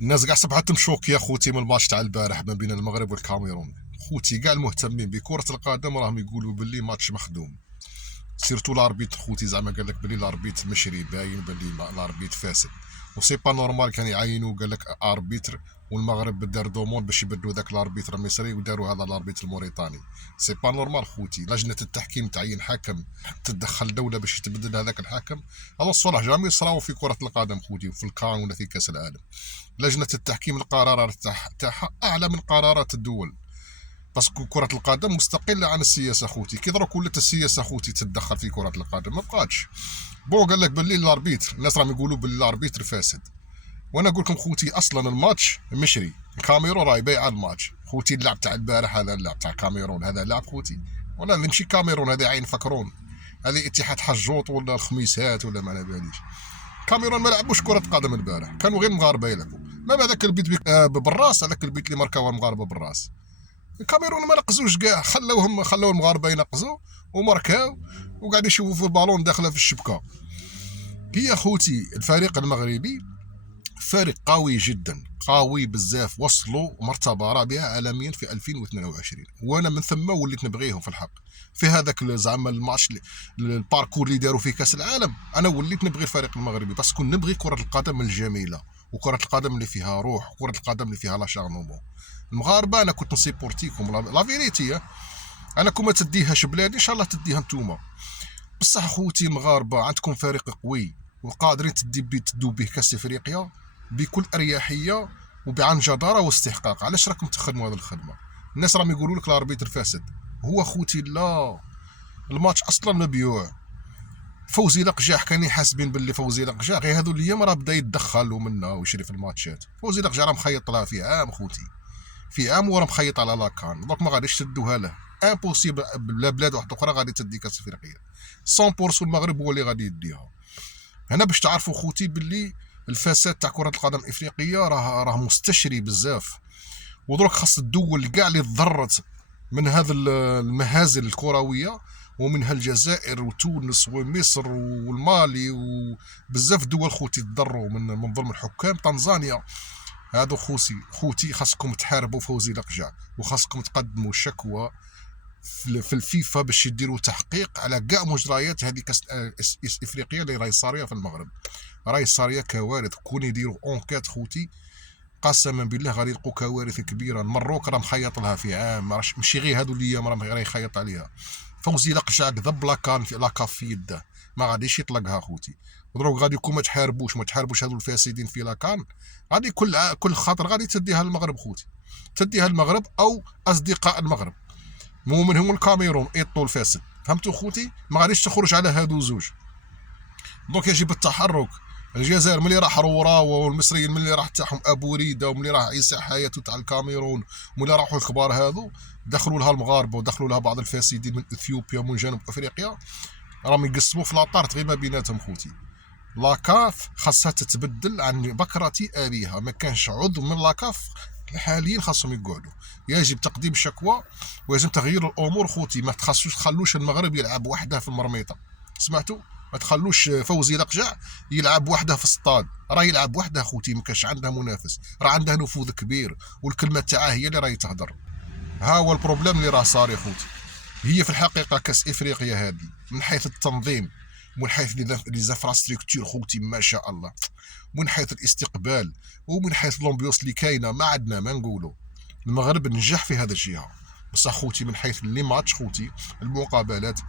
الناس كاع صبحت مشوكيه خوتي من الماتش تاع البارح ما بين المغرب والكاميرون. خوتي كاع المهتمين بكره القدم راهم يقولوا باللي ماتش مخدوم. سيرتو لاربيت خوتي زعما قال لك باللي لاربيت مشري باين باللي لاربيت فاسد. وسي با نورمال كان يعينوا قال لك اربيتر، والمغرب دار دوموند باش يبدلوا ذاك الاربيتر المصري وداروا هذا الاربيتر الموريتاني. سي با نورمال خوتي، لجنه التحكيم تعين حكم، تتدخل دوله باش تبدل هذاك الحكم. هذا الصلح جامي يصراو في كره القدم خوتي وفي الكان ولا في كاس العالم. لجنه التحكيم القرارات تاعها اعلى من قرارات الدول، باسكو كرة القدم مستقلة عن السياسة خوتي. كي دروك ولات السياسة خوتي تتدخل في كرة القدم ما بقاتش. بون قال لك باللي الاربيتر، الناس راهم يقولوا باللي الاربيتر فاسد، وانا نقول لكم خوتي اصلا الماتش مشري. الكاميرون راهي بايعه الماتش خوتي. اللعب تاع البارح هذا اللعب تاع الكاميرون هذا لعب خوتي، ولا اللي مشي كاميرون هذا عين فكرون هذه اتحاد حجوط ولا الخميسات ولا ما على باليش. كاميرون ما لعبوش كرة قدم البارح، كانوا غير مغاربه يلعبوا. ما هذاك البيت بالراس، هذاك البيت اللي ماركاوه المغاربه بالراس. الكاميرون ما نقزوش كاع، خلوا المغاربه ينقزوا وماركاو وقاعد يشوفوا في البالون داخله في الشبكه. هي خوتي الفريق المغربي فريق قوي جدا، قوي بزاف، وصلوا مرتبه رابعه عالميا في 2022، وانا من ثم وليت نبغيهم في الحق. في هذاك زعما الماتش الباركور اللي داروا في كاس العالم، انا وليت نبغي الفريق المغربي باسكو نبغي كره القدم الجميله وكره القدم اللي فيها روح وكره القدم اللي فيها لاشارنومون. المغاربه انا كنت نسيبورتيكم لا فيريتي. انا كون ما تديهاش بلادي ان شاء الله تديها نتوما. بصح خوتي المغاربه عندكم فريق قوي وقادرين تدوا به كاس افريقيا بكل اريحيه وبعن جداره واستحقاق. علاش راكم تخدموا هذه الخدمه؟ الناس راهم يقولوا لك الاربيتر فاسد، هو خوتي لا، الماتش اصلا مبيوع. فوزي لقجاح كانوا حاسبين باللي فوزي لقجاح غير هذو الايام راه بدا يتدخل ومنا ويشري في الماتشات. فوزي لقجاح راه مخيط لها في عام خوتي، في عام وراه مخيط على لاكان، دونك ما غاديش تدوها له. امبوسيبل لا بلاد واحده اخرى غادي تدي كاس افريقيا. 100% المغرب هو اللي غادي يديها. هنا باش تعرفوا خوتي باللي الفساد تاع كره القدم الافريقيه راه مستشري بزاف. ودروك خاص الدول كاع اللي تضرت من هذا المهازل الكرويه، ومنها الجزائر وتونس ومصر والمالي وبزاف دول خوتي تضروا من ظلم الحكام. تنزانيا هادو خوتي خاصكم تحاربوا فوزي لقجع، وخاصكم تقدموا شكوى في الفيفا باش يديروا تحقيق على كاع مجريات هذه كاس افريقيا اللي راهي صاريه في المغرب. راهي صاريه كوارث، كون يديروا اونكيت خوتي قسما بالله غادي يلقوا كوارث كبيره. المروك راه مخيط لها في عام، ماشي غير هادو الايام راه يخيط عليها. فوزي لقجع ذب لاكان في لاكاف في يده ما غاديش يطلقها خوتي. ودروك غادي يكون ما تحاربوش هادو الفاسدين في لاكان، غادي كل خاطر غادي تديها المغرب خوتي، تديها المغرب او اصدقاء المغرب، مو منهم الكاميرون ايطو الفاسد. فهمتوا خوتي؟ ما غاديش تخرج على هادو زوج. دونك يجب التحرك. الجزائر ملي راح روراوا، والمصريين ملي راح تاعهم ابو ريده، وملي راح عيسى حياته تاع الكاميرون، ملي راحوا الكبار هذو دخلوا لها المغاربه ودخلوا لها بعض الفاسدين من اثيوبيا ومن جنوب افريقيا، راهم يقسموا في لاطارت غير ما بيناتهم خوتي. لاكاف خاصها تتبدل عن بكرة ابيها، ما كانش عضو من لاكاف حاليا خاصهم يقعدوا. يجب تقديم شكوى ويجب تغيير الامور خوتي. ما تخلوش المغرب يلعب وحده في المرميطه، سمعتوا؟ ما تخلوش فوزي لقجع يلعب وحده في الصطاد، راه يلعب وحده خوتي، ما كانش عنده منافس، راه عنده نفوذ كبير والكلمه تاعها هي اللي راهي تهدر. ها هو البروبليم اللي راه صار يا خوتي. هي في الحقيقه كاس افريقيا هذه من حيث التنظيم، من حيث لي زانفراستركتور خوتي ما شاء الله، من حيث الاستقبال، ومن حيث لومبيوس اللي كاينه ما عندنا ما نقولوا. المغرب نجح في هذا الجهه. بصح خوتي من حيث لي ماتش خوتي المقابلات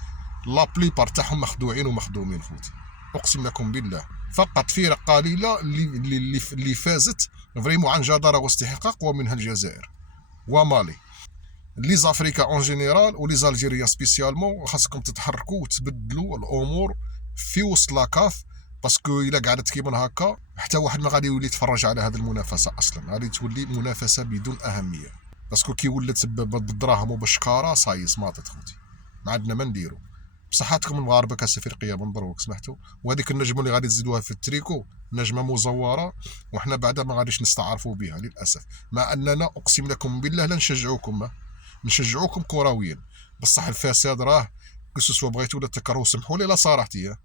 لا بليبار تاعهم مخدوعين ومخدومين خوتي، اقسم لكم بالله. فقط فرق قليله اللي فازت فريمون عن جداره واستحقاق، ومنها الجزائر ومالي. لي زافريكا اون جينيرال ولي زالجيريان سبيسيالمون خاصكم تتحركوا وتبدلوا الامور في وسط لاكاف، باسكو الا قعدت كيما هكا حتى واحد ما غادي يولي يتفرج على هذه المنافسه اصلا، غادي تولي منافسه بدون اهميه. باسكو كي ولات بالدراهم وبالشكاره صاي سماطت خوتي، ما عندنا ما نديرو. بصحتكم المغاربه كاس افريقيا من دروك سمحتوا. وهذيك النجمه اللي غادي تزيدوها في التريكو نجمه مزوره، وحنا بعدا ما غاديش نستعرفوا بها للاسف، مع اننا اقسم لكم بالله لا نشجعوكم كرويا. بصح الفساد راه كسوسوا بغيتو ولا تكرهوا، سمحوا لي لا صراحتي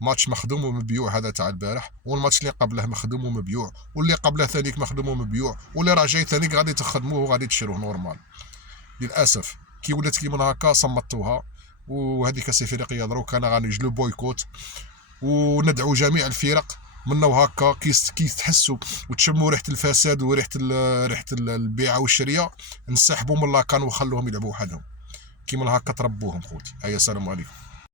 ماتش مخدوم ومبيوع هذا تاع البارح، والماتش اللي قبله مخدوم ومبيوع، واللي قبله ثانيك مخدوم ومبيوع، واللي راه جاي ثانيك غادي تخدموه وغادي تشروه نورمال. للاسف كي ولات كيما هكا صمتوها، وهذيك كاس افريقيا دروك انا غنجلو بويكوت، وندعو جميع الفرق منا وهكا كي تحسوا وتشموا ريحه الفساد وريحه ريحه البيعه والشريه، انسحبوا من لاكان وخلوهم يلعبوا وحدهم كيما هكا تربوهم خوتي. هيا السلام عليكم.